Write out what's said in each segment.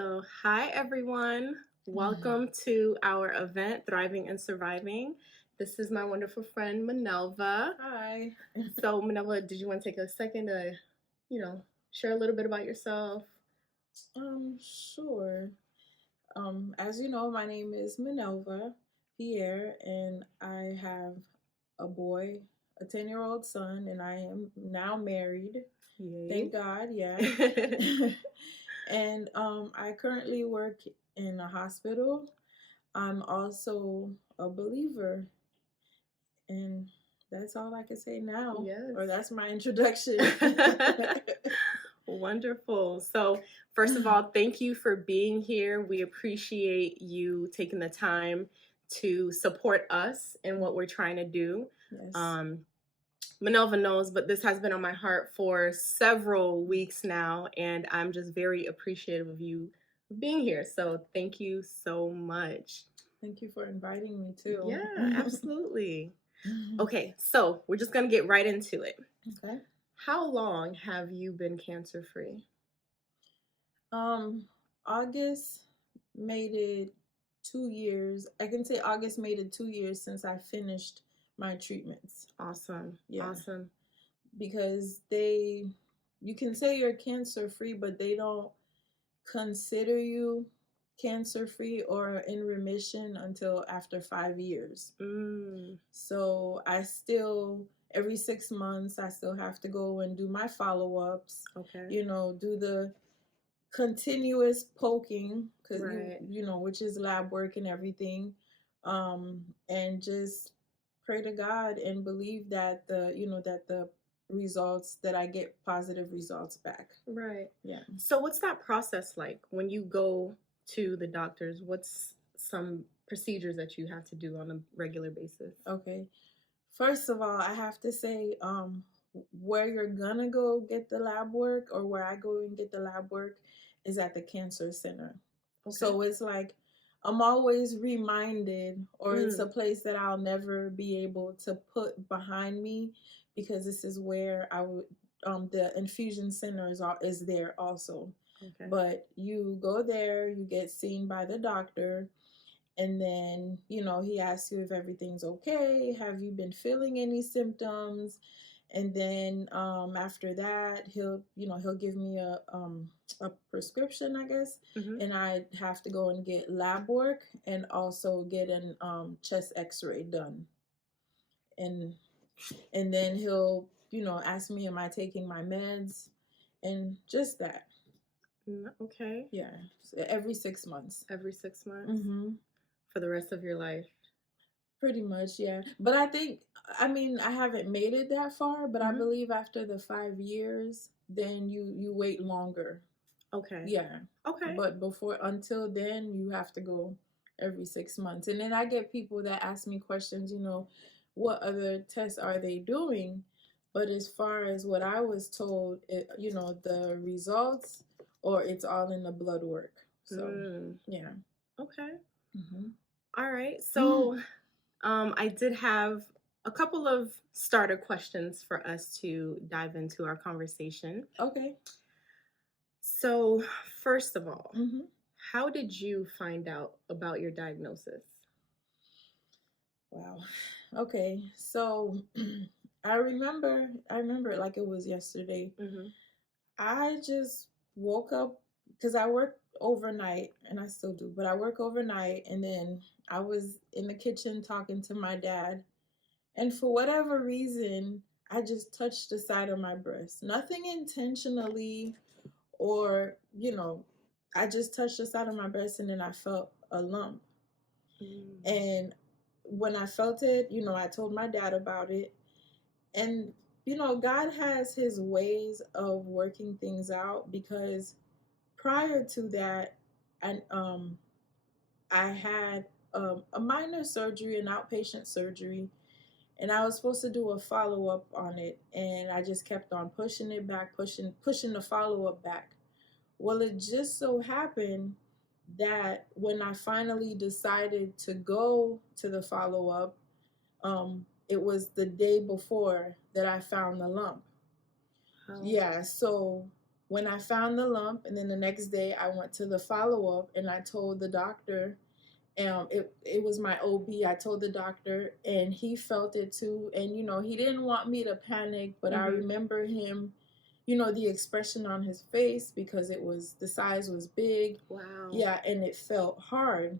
So, hi everyone. Welcome to our event, Thriving and Surviving. This is my wonderful friend Minelva. Hi. So, Minelva, did you want to take a second to, share a little bit about yourself? Sure. As you know, my name is Minelva Pierre, and I have a boy, a 10-year-old son, and I am now married. Yay. Thank God, yeah. And I currently work in a hospital. I'm also a believer, and that's all I can say now. Yes. Or that's my introduction. Wonderful. So, first of all, thank you for being here. We appreciate you taking the time to support us in what we're trying to do. Yes. Minelva knows, but this has been on my heart for several weeks now, and I'm just very appreciative of you being here. So, thank you so much. Thank you for inviting me too. Yeah, absolutely. Okay, so we're just going to get right into it. Okay. How long have you been cancer free? August made it 2 years. I can say August made it 2 years since I finished my treatments. Awesome. Yeah. Awesome. Because you can say you're cancer free, but they don't consider you cancer free or in remission until after 5 years. So I still, every 6 months, I still have to go and do my follow-ups. Okay. Do the continuous poking, because Right. which is lab work and everything, and just pray to God and believe that the results, that I get positive results back. Right. Yeah. So what's that process like when you go to the doctors? What's some procedures that you have to do on a regular basis? Okay. First of all, I have to say, where you're gonna go get the lab work, or where I go and get the lab work, is at the cancer center. Okay. So it's like I'm always reminded, or it's a place that I'll never be able to put behind me, because this is where I would the infusion center is there also. Okay. But you go there, you get seen by the doctor, and then he asks you if everything's okay, have you been feeling any symptoms, and then after that he'll give me a prescription, I guess. And I have to go and get lab work, and also get an chest x-ray done, and then he'll ask me, am I taking my meds, and just that. Okay. Yeah. So every 6 months. Every 6 months? For the rest of your life? Pretty much, yeah. But I mean, I haven't made it that far, but I believe after the 5 years, then you wait longer. Okay. Yeah. Okay. But until then, you have to go every 6 months. And then I get people that ask me questions, what other tests are they doing? But as far as what I was told, the results, or it's all in the blood work. So, yeah. Okay. All right. So, I did have a couple of starter questions for us to dive into our conversation. Okay. So, first of all, how did you find out about your diagnosis? Wow. Okay. So, I remember it like it was yesterday. I just woke up, because I work overnight, and I still do, but I work overnight, and then I was in the kitchen talking to my dad, and for whatever reason, I just touched the side of my breast. Nothing intentionally, or, I just touched the side of my breast, and then I felt a lump. And when I felt it, I told my dad about it. And, God has his ways of working things out, because prior to that, I had a minor surgery, an outpatient surgery, and I was supposed to do a follow-up on it, and I just kept on pushing it back, pushing the follow-up back. Well, it just so happened that when I finally decided to go to the follow-up, it was the day before that I found the lump. Yeah, so when I found the lump, and then the next day I went to the follow up, and I told the doctor. It was my OB. I told the doctor, and he felt it too. And he didn't want me to panic, but I remember him, the expression on his face, because the size was big. Wow. Yeah, and it felt hard.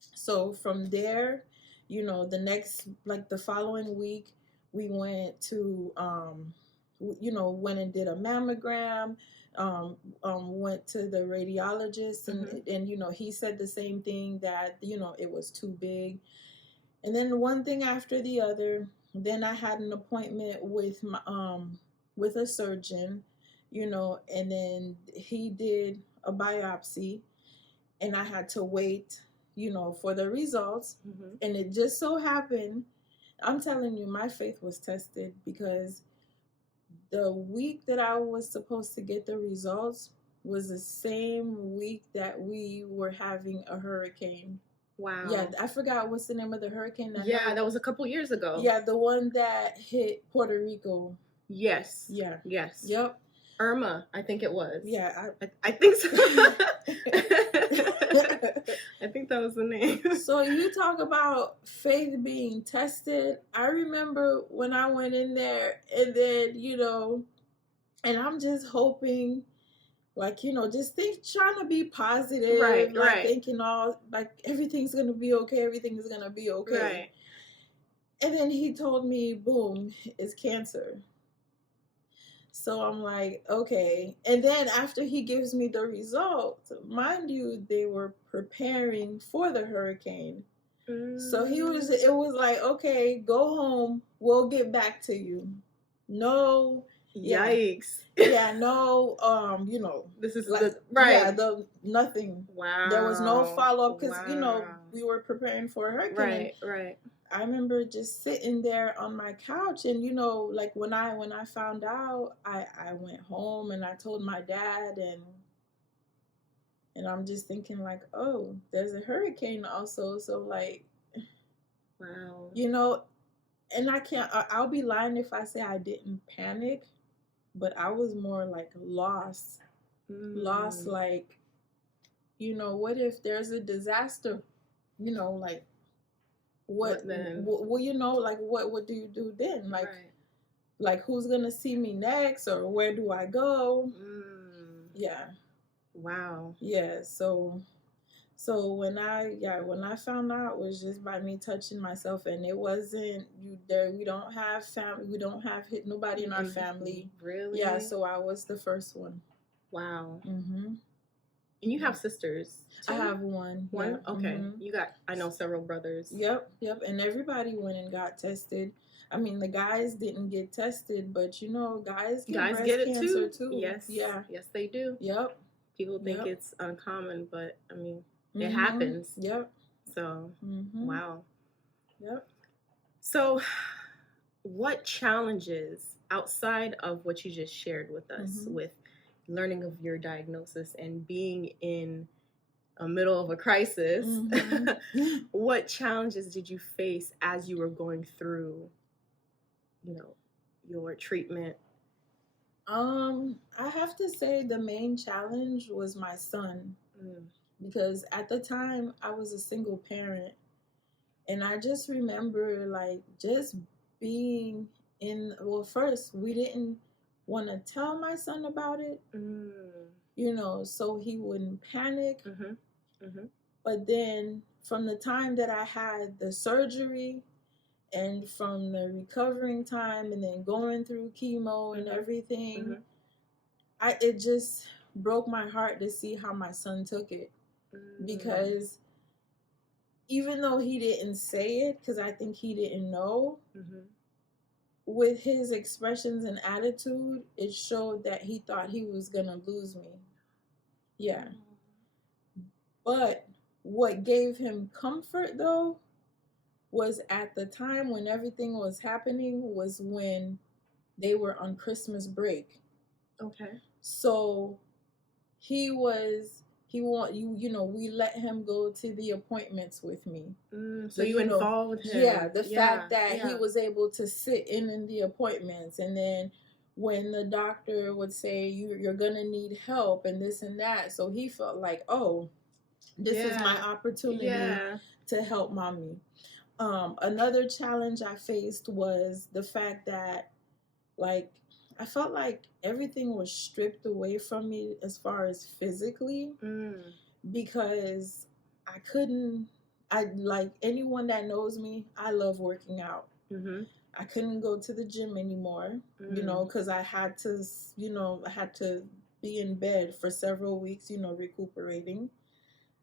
So from there, the following week, we went to, went and did a mammogram, went to the radiologist, and he said the same thing, that, it was too big. And then one thing after the other, then I had an appointment with a surgeon, and then he did a biopsy, and I had to wait, for the results. And it just so happened, I'm telling you, my faith was tested, because the week that I was supposed to get the results was the same week that we were having a hurricane. Wow. Yeah, I forgot what's the name of the hurricane. That was a couple years ago. Yeah, the one that hit Puerto Rico. Yes. Yeah. Yes. Yep. Irma, I think it was. Yeah, I think so. I think that was the name. So you talk about faith being tested. I remember when I went in there, and then, and I'm just hoping, just trying to be positive, right. Thinking everything's gonna be okay, everything's gonna be okay. Right. And then he told me, boom, it's cancer. So I'm like, okay. And then after he gives me the results, mind you, they were preparing for the hurricane. So it was like, okay, go home, we'll get back to you. No. Yikes. Yeah, no, this is right. Yeah, nothing. Wow. There was no follow up, because we were preparing for a hurricane. Right. I remember just sitting there on my couch, and when I found out, I went home and I told my dad, and I'm just thinking, oh, there's a hurricane also, so wow. And I'll be lying if I say I didn't panic, but I was more lost. Lost, what if there's a disaster? What then? What do you do then? Who's gonna see me next, or where do I go? Yeah. Wow. Yeah. So when I found out, it was just by me touching myself, and it wasn't there. We don't have family. We don't have nobody in our family. Really? Yeah. So I was the first one. Wow. And you have sisters too? I have one. One? Yeah. Okay. You got, I know, several brothers. Yep. And everybody went and got tested. I mean, the guys didn't get tested, but guys get it cancer too. Yes. Yeah. Yes, they do. Yep. People think it's uncommon, but I mean, it happens. Yep. So, wow. Yep. So, what challenges outside of what you just shared with us, with learning of your diagnosis and being in a middle of a crisis, what challenges did you face as you were going through, your treatment? I have to say the main challenge was my son, because at the time I was a single parent, and I just remember just being first we didn't want to tell my son about it, so he wouldn't panic. But then from the time that I had the surgery, and from the recovering time, and then going through chemo and everything, it just broke my heart to see how my son took it. Because even though he didn't say it, because I think he didn't know, with his expressions and attitude, it showed that he thought he was going to lose me. Yeah. But what gave him comfort, though, was at the time when everything was happening, was when they were on Christmas break. Okay. So we let him go to the appointments with me. So you involved him. Yeah, the fact that he was able to sit in the appointments, and then when the doctor would say you're gonna need help and this and that. So he felt like, oh, this is my opportunity to help mommy. Another challenge I faced was the fact that, like, I felt like everything was stripped away from me as far as physically, because I like, anyone that knows me, I love working out. I couldn't go to the gym anymore, because I had to be in bed for several weeks, recuperating.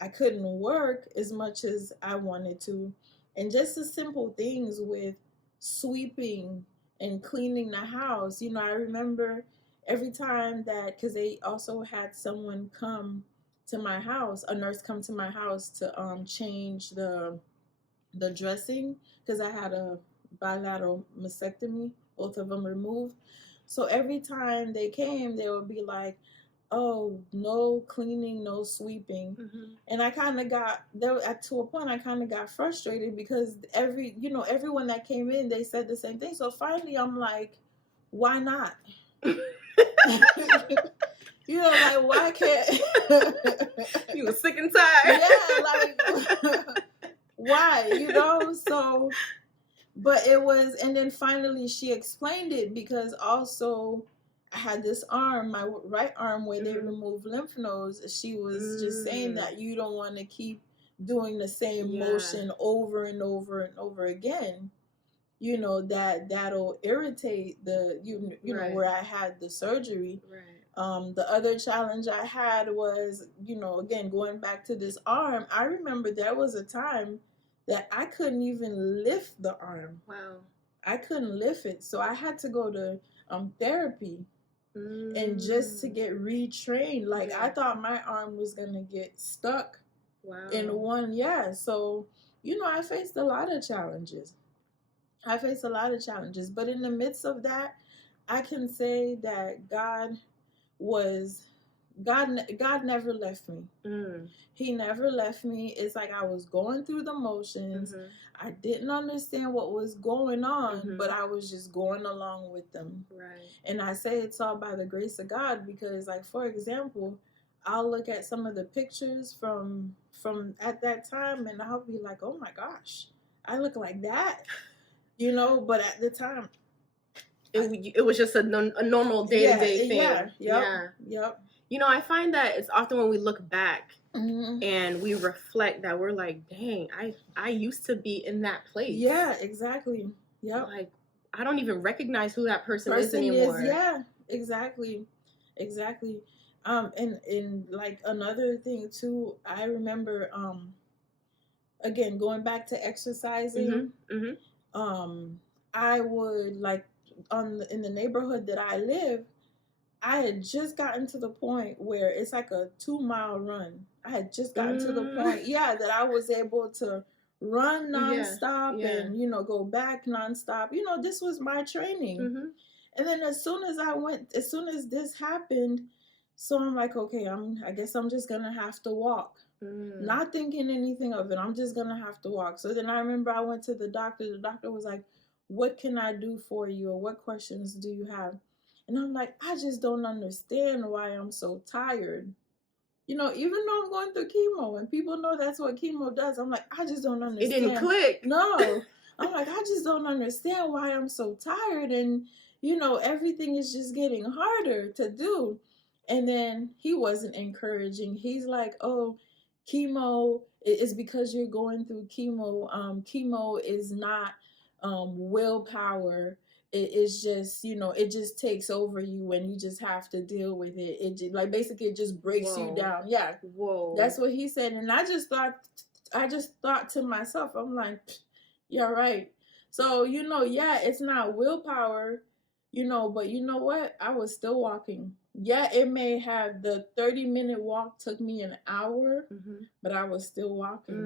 I couldn't work as much as I wanted to. And just the simple things with sweeping and cleaning the house. I remember every time that, because they also had someone come to my house, a nurse come to my house to change the dressing, because I had a bilateral mastectomy, both of them removed. So every time they came, they would be like, oh, no cleaning, no sweeping. And I kind of got there to a point. I kind of got frustrated because everyone that came in, they said the same thing. So finally, I'm like, why not? Like, why can't you were sick and tired? Yeah, like why? So, but it was, and then finally she explained it, because also I had this arm, my right arm, where they removed lymph nodes. She was just saying that you don't want to keep doing the same motion over and over and over again. That'll irritate the know where I had the surgery. The other challenge I had was, again, going back to this arm. I remember there was a time that I couldn't even lift the arm. Wow. I couldn't lift it. So I had to go to therapy, and just to get retrained. Like, I thought my arm was going to get stuck in one. Yeah. So, I faced a lot of challenges. But in the midst of that, I can say that God never left me. He never left me. It's like I was going through the motions. I didn't understand what was going on, but I was just going along with them. And I say it's all by the grace of God, because, like, for example, I'll look at some of the pictures from at that time, and I'll be like, oh my gosh, I look like that, but at the time, it was just a normal day-to-day thing. Yep. I find that it's often when we look back and we reflect that we're like, dang, I used to be in that place. Yeah, exactly. Yep. Like, I don't even recognize who that person is anymore. Yeah, exactly. And like, another thing too, I remember, again, going back to exercising, I would, like, in the neighborhood that I live, I had just gotten to the point where it's like a 2-mile run. I had just gotten to the point, that I was able to run nonstop and, go back nonstop. This was my training. And then as soon as this happened, so I'm like, okay, I guess I'm just going to have to walk. Not thinking anything of it. I'm just going to have to walk. So then I remember I went to the doctor. The doctor was like, what can I do for you? Or what questions do you have? And I'm like, I just don't understand why I'm so tired. Even though I'm going through chemo and people know that's what chemo does, I'm like, I just don't understand. It didn't click. No. I'm like, I just don't understand why I'm so tired. And, everything is just getting harder to do. And then he wasn't encouraging. He's like, oh, chemo is because you're going through chemo. Chemo is not willpower. It's just, it just takes over you and you just have to deal with it. It just, like, basically it just breaks you down. Yeah. Whoa. That's what he said. And I just thought to myself, I'm like, you're right. So, it's not willpower, but you know what? I was still walking. Yeah, it may have, the 30-minute walk took me an hour, but I was still walking.